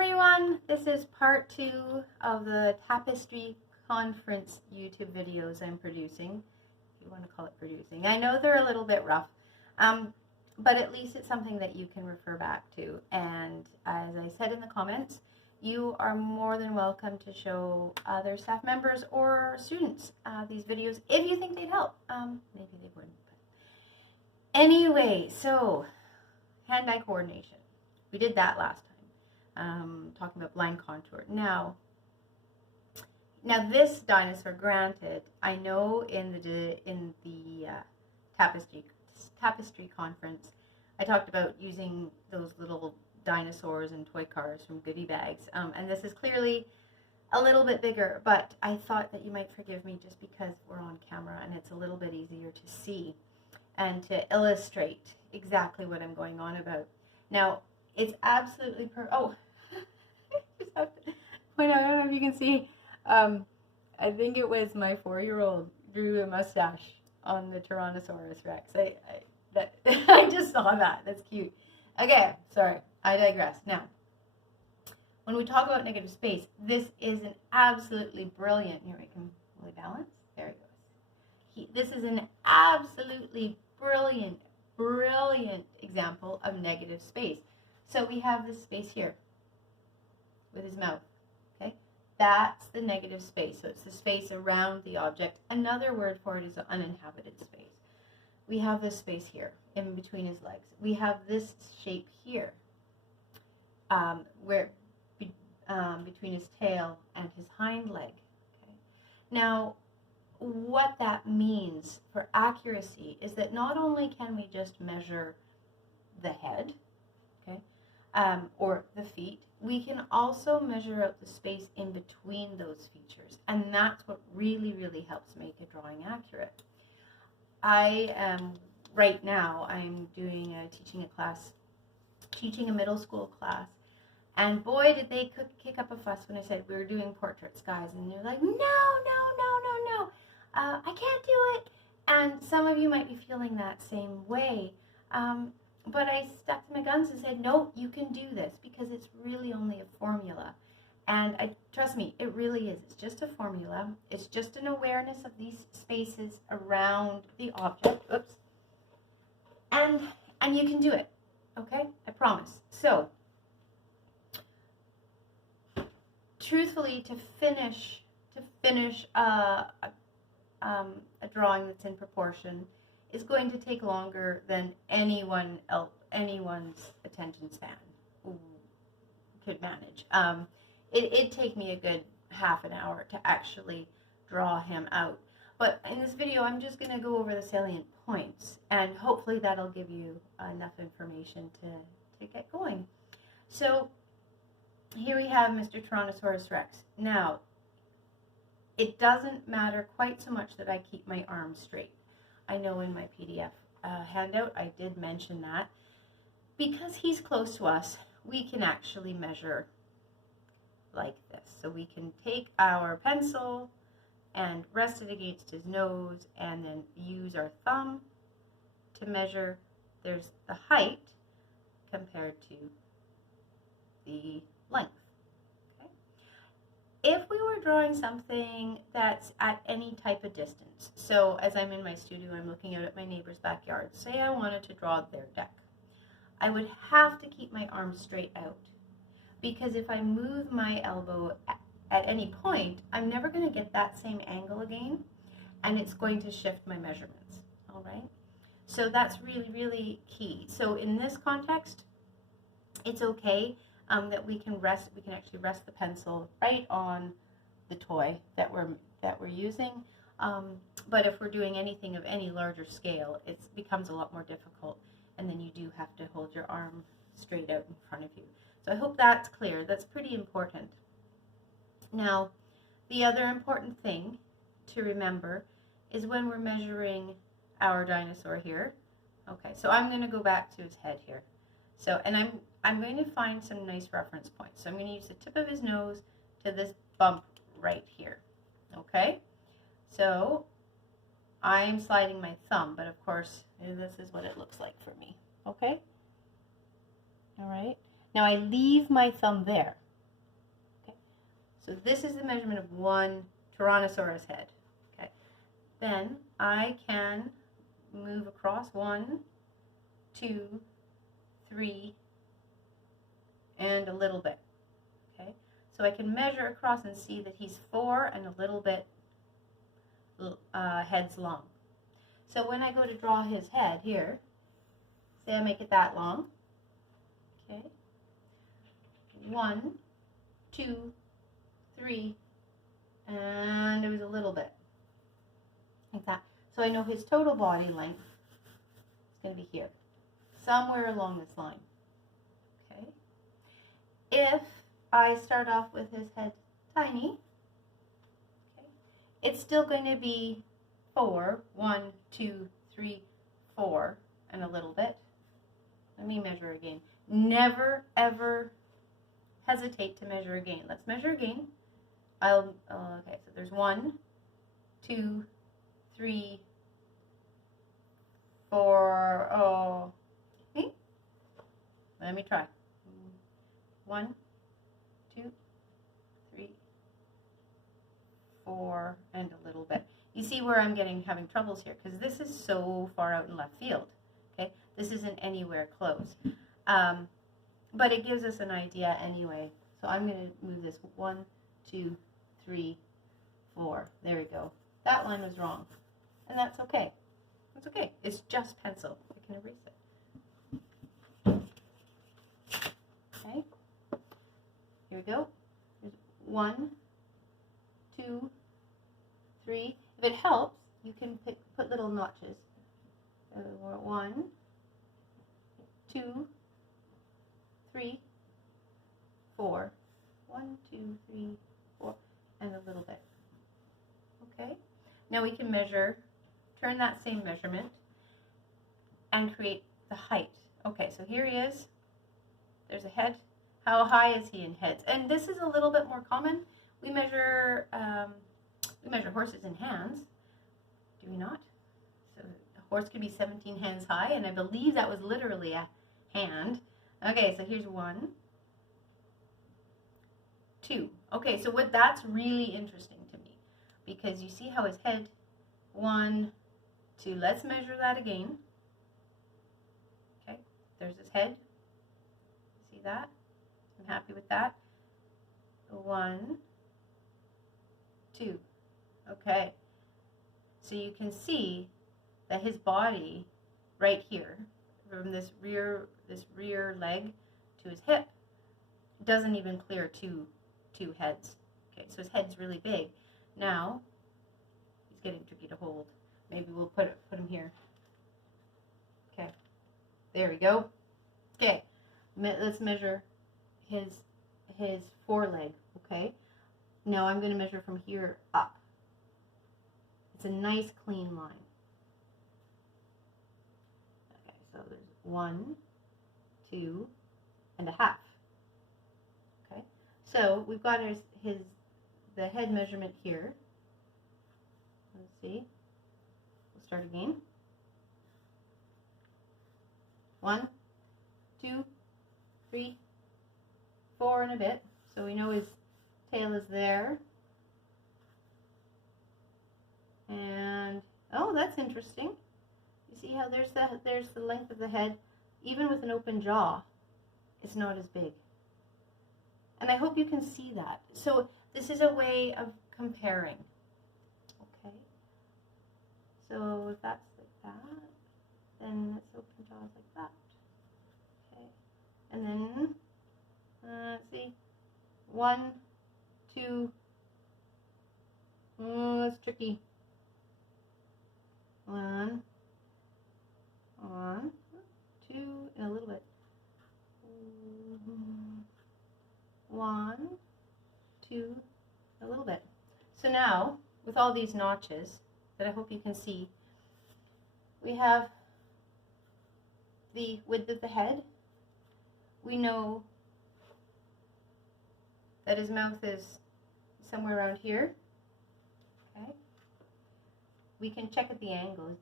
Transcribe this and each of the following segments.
everyone, this is part 2 of the Tapestry Conference YouTube videos I'm producing, if you want to call it producing. I know they're a little bit rough, but at least it's something that you can refer back to. And as I said in the comments, you are more than welcome to show other staff members or students these videos if you think they'd help. Maybe they wouldn't. But anyway, so hand-eye coordination. We did that last time, talking about blind contour. Now this dinosaur, granted, I know in the Tapestry Conference, I talked about using those little dinosaurs and toy cars from goodie bags, and this is clearly a little bit bigger, but I thought that you might forgive me just because we're on camera and it's a little bit easier to see and to illustrate exactly what I'm going on about. Now, it's absolutely oh, just have to point out, I don't know if you can see, I think it was my 4-year-old drew a mustache on the Tyrannosaurus Rex. I just saw that. That's cute. Okay, sorry, I digress. Now, when we talk about negative space, this is an absolutely brilliant, here we can really balance, there he goes. This is an absolutely brilliant example of negative space. So we have this space here with his mouth, okay? That's the negative space. So it's the space around the object. Another word for it is uninhabited space. We have this space here in between his legs. We have this shape here between his tail and his hind leg. Okay? Now, what that means for accuracy is that not only can we just measure the head, okay, or the feet, we can also measure out the space in between those features, and that's what really helps make a drawing accurate. I am right now, I'm doing teaching a middle school class, and boy did they kick up a fuss when I said we were doing portraits, guys, and they're like, no, I can't do it. And some of you might be feeling that same way, but I stuck to my guns and said, no, you can do this, because it's really only a formula. And trust me, it really is. It's just a formula. It's just an awareness of these spaces around the object. Oops. And you can do it. Okay? I promise. So, truthfully, to finish a drawing that's in proportion is going to take longer than anyone's attention span could manage. It'd take me a good half an hour to actually draw him out. But in this video, I'm just going to go over the salient points, and hopefully that'll give you enough information to get going. So here we have Mr. Tyrannosaurus Rex. Now, it doesn't matter quite so much that I keep my arms straight. I know in my PDF handout I did mention that. Because he's close to us, we can actually measure like this. So we can take our pencil and rest it against his nose and then use our thumb to measure. There's the height compared to the length. Okay? If we were drawing something that's at any type of distance, so as I'm in my studio, I'm looking out at my neighbor's backyard. Say I wanted to draw their deck. I would have to keep my arms straight out, because if I move my elbow at any point, I'm never going to get that same angle again, and it's going to shift my measurements. All right? So that's really key. So in this context, it's okay that we can actually rest the pencil right on the toy that we're using. But if we're doing anything of any larger scale, it becomes a lot more difficult, and then you do have to hold your arm straight out in front of you. So I hope that's clear. That's pretty important. Now, the other important thing to remember is when we're measuring our dinosaur here. Okay, so I'm going to go back to his head here. So, and I'm going to find some nice reference points. So I'm going to use the tip of his nose to this bump right here. Okay, so I'm sliding my thumb, but of course this is what it looks like for me. Okay, all right. Now I leave my thumb there. So this is the measurement of one Tyrannosaurus head. Okay. Then I can move across 1, 2, 3, and a little bit. Okay. So I can measure across and see that he's 4 and a little bit heads long. So when I go to draw his head here, say I make it that long. Okay. 1, 2, 3, and it was a little bit like that. So I know his total body length is going to be here, somewhere along this line. Okay. If I start off with his head tiny, okay, it's still going to be 4, 1, 2, 3, 4, and a little bit. Let me measure again. Never ever hesitate to measure again. Let's measure again. Okay, so there's 1, 2, 3, 4. Oh, okay. Let me try. 1, 2, 3, 4, and a little bit. You see where I'm having troubles here, because this is so far out in left field. Okay, this isn't anywhere close. But it gives us an idea anyway. So I'm going to move this 1, 2, 3, 4. There we go. That line was wrong. And that's okay. That's okay. It's just pencil. I can erase it. Okay. Here we go. There's 1, 2, 3. If it helps, you can put little notches. 1, 2, 3, 4. 1, 2, 3, 4, and a little bit. Okay. Now we can measure, turn that same measurement, and create the height. Okay, so here he is. There's a head. How high is he in heads? And this is a little bit more common. We measure horses in hands. Do we not? So a horse can be 17 hands high, and I believe that was literally a hand. Okay, so here's 1, 2. Okay, so that's really interesting to me, because you see how his head, 1, 2. Let's measure that again. Okay, there's his head. See that? I'm happy with that. 1, 2. Okay, so you can see that his body right here, from this rear leg to his hip, doesn't even clear two heads. Okay, so his head's really big. Now he's getting tricky to hold. Maybe we'll put him here. Okay, there we go. Okay, let's measure his foreleg. Okay, now I'm going to measure from here up. It's a nice clean line. Okay, so there's 1, 2, and a half. Okay, so we've got the head measurement here. Let's see. We'll start again. 1, 2, 3, 4, and a bit. So we know his tail is there. And oh, that's interesting. You see how there's the length of the head. Even with an open jaw, it's not as big. And I hope you can see that. So this is a way of comparing. Okay. So if that's like that, then this open jaw is like that. Okay. And then let's see. 1, 2. Oh, that's tricky. 1, 2, and a little bit. 1, 2, a little bit. So now, with all these notches that I hope you can see, we have the width of the head. We know that his mouth is somewhere around here. Okay. We can check at the angle. You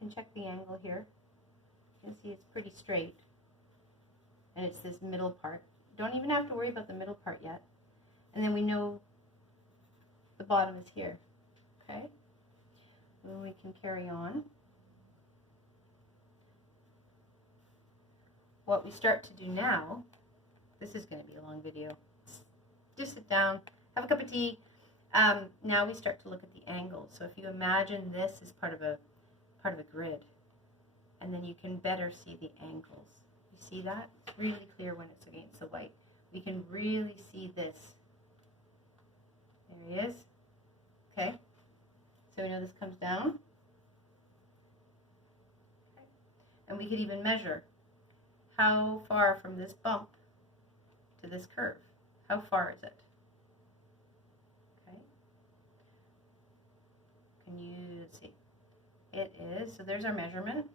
can check the angle here. You can see it's pretty straight. And it's this middle part. Don't even have to worry about the middle part yet. And then we know the bottom is here. Okay, then we can carry on. What we start to do now, this is going to be a long video. Just sit down, have a cup of tea. Now we start to look at the angles. So if you imagine this is part of a grid, and then you can better see the angles. You see that? It's really clear when it's against the white. We can really see this. There he is. Okay. So we know this comes down. Okay. And we could even measure how far from this bump to this curve. How far is it? Okay. Can you see? It is, so there's our measurement.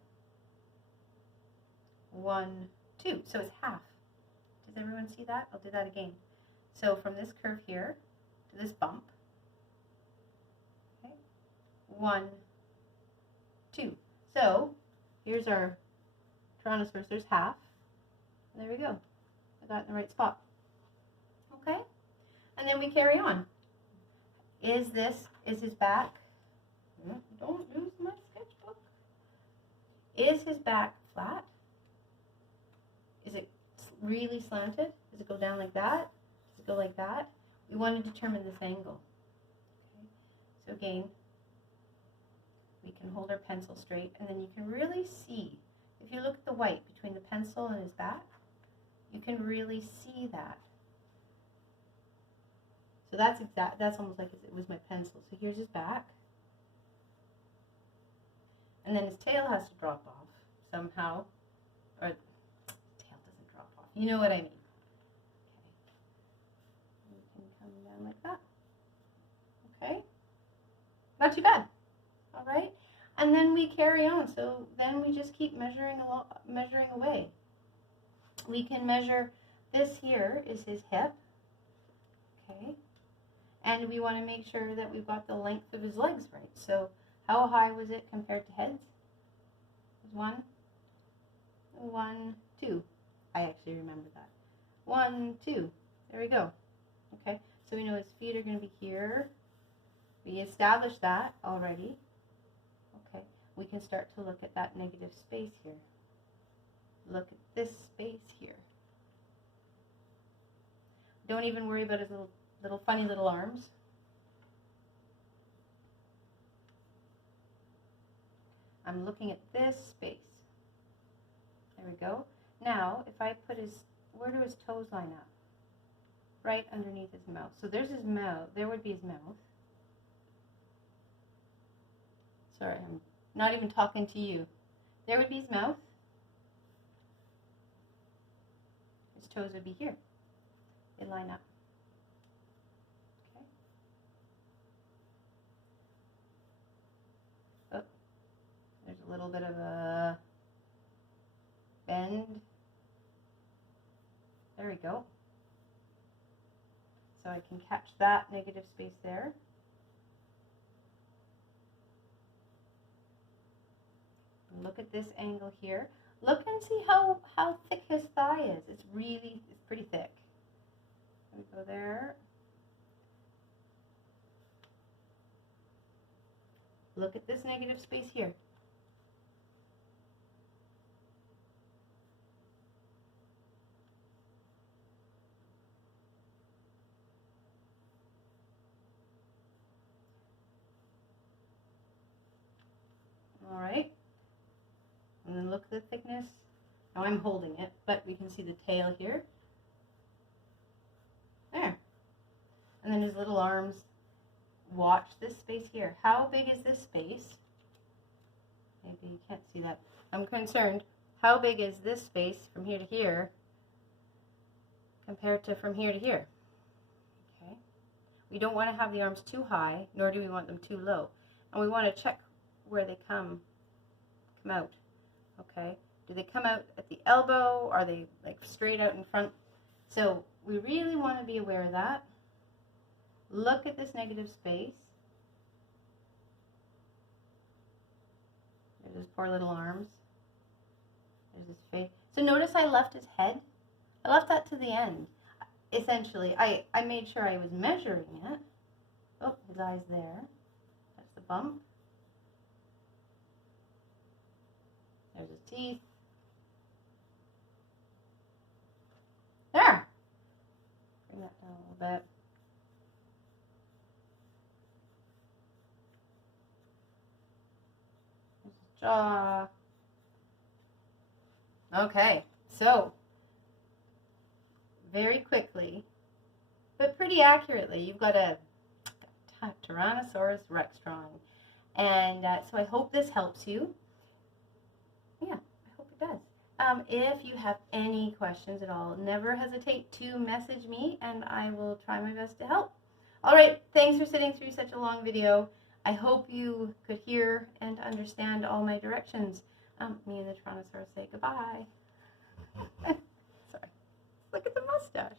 1, 2, so it's half. Does everyone see that? I'll do that again. So from this curve here to this bump, okay, 1, 2. So here's our Tyrannosaurus, there's half. There we go. I got it in the right spot. Okay? And then we carry on. Is his back? Don't lose my sketchbook. Is his back flat? Is it really slanted? Does it go down like that? Does it go like that? We want to determine this angle. Okay? So again, we can hold our pencil straight, and then you can really see, if you look at the white between the pencil and his back, you can really see that. So that's almost like it was my pencil. So here's his back. And then his tail has to drop off somehow. Or tail doesn't drop off. You know what I mean. Okay. You can come down like that. Okay. Not too bad. All right. And then we carry on. So then we just keep measuring away. We can measure this here is his hip. Okay. And we want to make sure that we've got the length of his legs right. So how high was it compared to heads? It was 1, 2. I actually remember that. 1, 2. There we go. Okay. So we know his feet are going to be here. We established that already. Okay. We can start to look at that negative space here. Look at this space here. Don't even worry about his little funny little arms. I'm looking at this space. There we go. Now, if I put where do his toes line up? Right underneath his mouth. So there's his mouth. There would be his mouth. Sorry, I'm not even talking to you. There would be his mouth. His toes would be here. They line up. Okay. Oh, there's a little bit of a bend. There we go. So I can catch that negative space there. Look at this angle here. Look and see how thick his thigh is. It's pretty thick. Let me go there. Look at this negative space here. All right. And then look at the thickness. Now I'm holding it, but we can see the tail here. There. And then his little arms. Watch this space here. How big is this space? Maybe you can't see that. I'm concerned. How big is this space from here to here compared to from here to here? Okay. We don't want to have the arms too high, nor do we want them too low. And we want to check where they come out. Okay. Do they come out at the elbow? Are they like straight out in front? So we really want to be aware of that. Look at this negative space. There's his poor little arms. There's his face. So notice I left his head. I left that to the end. Essentially, I made sure I was measuring it, Oh, his eye's there. That's the bump. There's his teeth. There. Bring that down a little bit. There's his jaw. Okay, so very quickly, but pretty accurately, you've got a Tyrannosaurus Rex drawing. And so I hope this helps you. Yeah, I hope it does. If you have any questions at all, never hesitate to message me and I will try my best to help. All right, thanks for sitting through such a long video. I hope you could hear and understand all my directions. Me and the Tyrannosaurus say goodbye. Sorry. Look at the mustache.